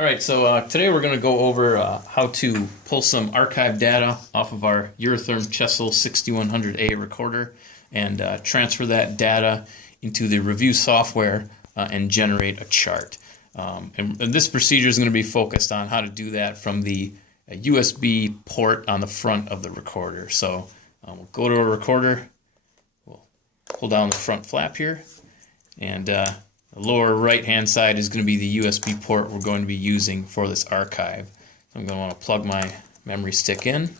All right, so today we're going to go over how to pull some archive data off of our Eurotherm Chessel 6100A recorder and transfer that data into the review software and generate a chart. And this procedure is going to be focused on how to do that from the USB port on the front of the recorder. So we'll go to a recorder, we'll pull down the front flap here, and the lower right hand side is going to be the USB port we're going to be using for this archive. So I'm going to want to plug my memory stick in.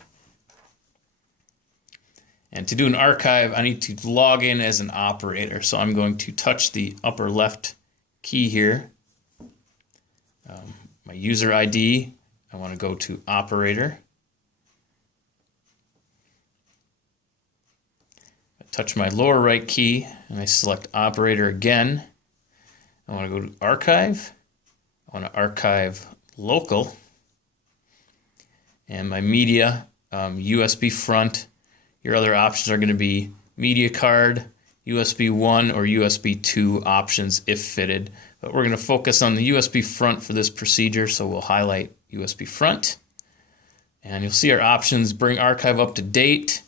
And to do an archive, I need to log in as an operator. So I'm going to touch the upper left key here. My user ID, I want to go to operator. I touch my lower right key and I select operator again. I want to go to archive. I want to archive local. And my media, USB front. Your other options are going to be media card, USB 1 or USB 2 options if fitted. But we're going to focus on the USB front for this procedure, so we'll highlight USB front. And you'll see our options: bring archive up to date,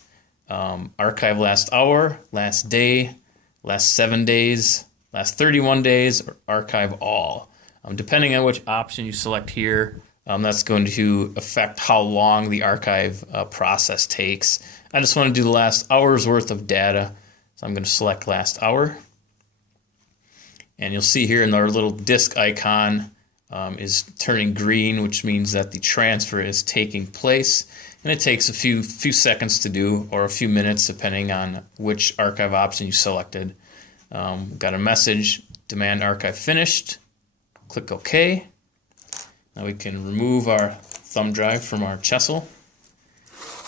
archive last hour, last day, last 7 days, last 31 days, or archive all. Depending on which option you select here, that's going to affect how long the archive process takes. I just want to do the last hour's worth of data, so I'm going to select last hour. And you'll see here in our little disk icon is turning green, which means that the transfer is taking place. And it takes a few seconds to do, or a few minutes, depending on which archive option you selected. Got a message, demand archive finished. Click OK. Now we can remove our thumb drive from our Chessel.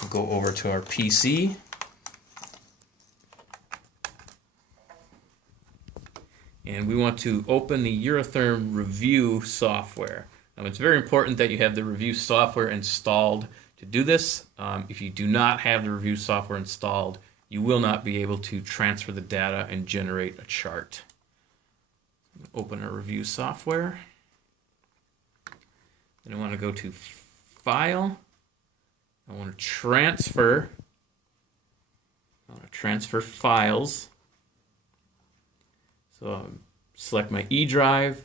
We'll go over to our PC. And we want to open the Eurotherm review software. Now, it's very important that you have the review software installed to do this. If you do not have the review software installed, you will not be able to transfer the data and generate a chart. Open our review software. Then I want to go to File. I want to transfer. I want to transfer files. So select my E drive.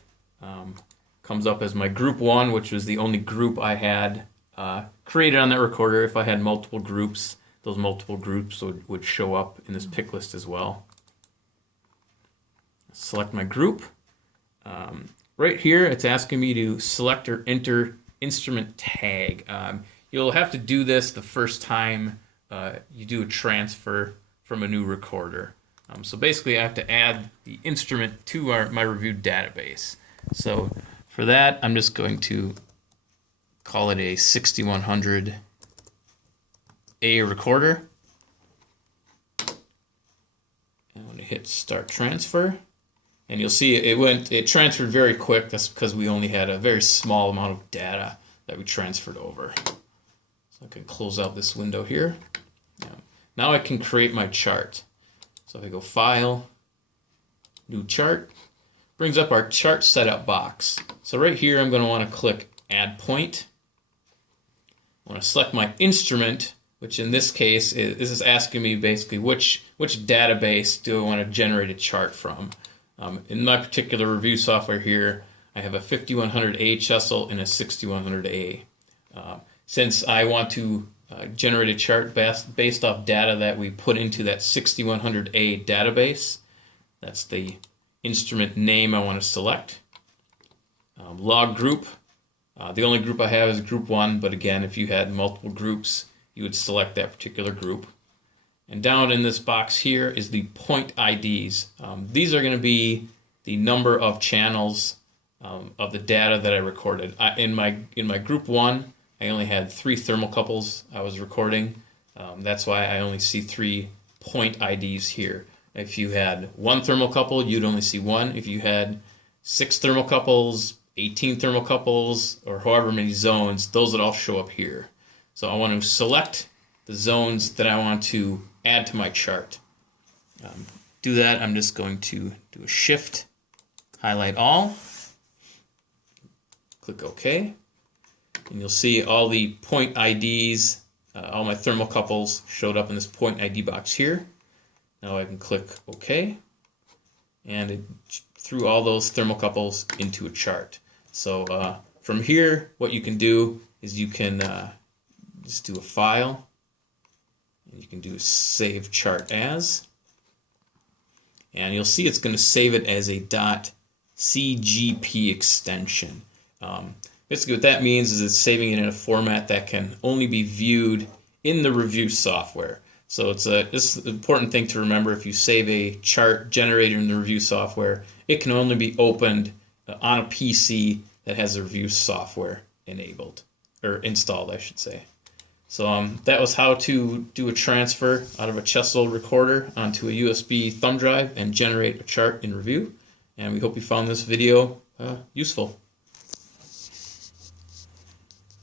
Comes up as my group 1, which was the only group I had created on that recorder. If I had multiple groups, those multiple groups would show up in this pick list as well. Select my group. Right here, it's asking me to select or enter instrument tag. You'll have to do this the first time you do a transfer from a new recorder. So basically, I have to add the instrument to my reviewed database. So for that, I'm just going to call it a 6100A recorder. I'm going to hit Start Transfer. And you'll see it transferred very quick. That's because we only had a very small amount of data that we transferred over. So I can close out this window here. Now I can create my chart. So if I go File, New Chart, brings up our chart setup box. So right here I'm going to want to click Add Point. I want to select my instrument, which in this case this is asking me basically which database do I want to generate a chart from. In my particular review software here, I have a 5100A Chessel and a 6100A. Since I want to generate a chart based off data that we put into that 6100A database, that's the instrument name I want to select. Log group, the only group I have is group 1, but again, if you had multiple groups, you would select that particular group. And down in this box here is the point IDs. These are going to be the number of channels of the data that I recorded. In my group 1, I only had 3 thermocouples I was recording. That's why I only see 3 point IDs here. If you had 1 thermocouple, you'd only see 1. If you had 6 thermocouples, 18 thermocouples, or however many zones, those would all show up here. So I want to select the zones that I want to add to my chart. Do that, I'm just going to do a Shift, highlight all, click OK. And you'll see all the point IDs, all my thermocouples showed up in this point ID box here. Now I can click OK, and it threw all those thermocouples into a chart. So from here, what you can do is you can just do a file, and you can do save chart as, and you'll see it's going to save it as a Dot Cgp extension. Basically what that means is it's saving it in a format that can only be viewed in the review software. So this is an important thing to remember. If you save a chart generator in the review software, it can only be opened on a PC that has the review software enabled, or installed, I should say. So that was how to do a transfer out of a Chessel recorder onto a USB thumb drive and generate a chart in review. And we hope you found this video useful.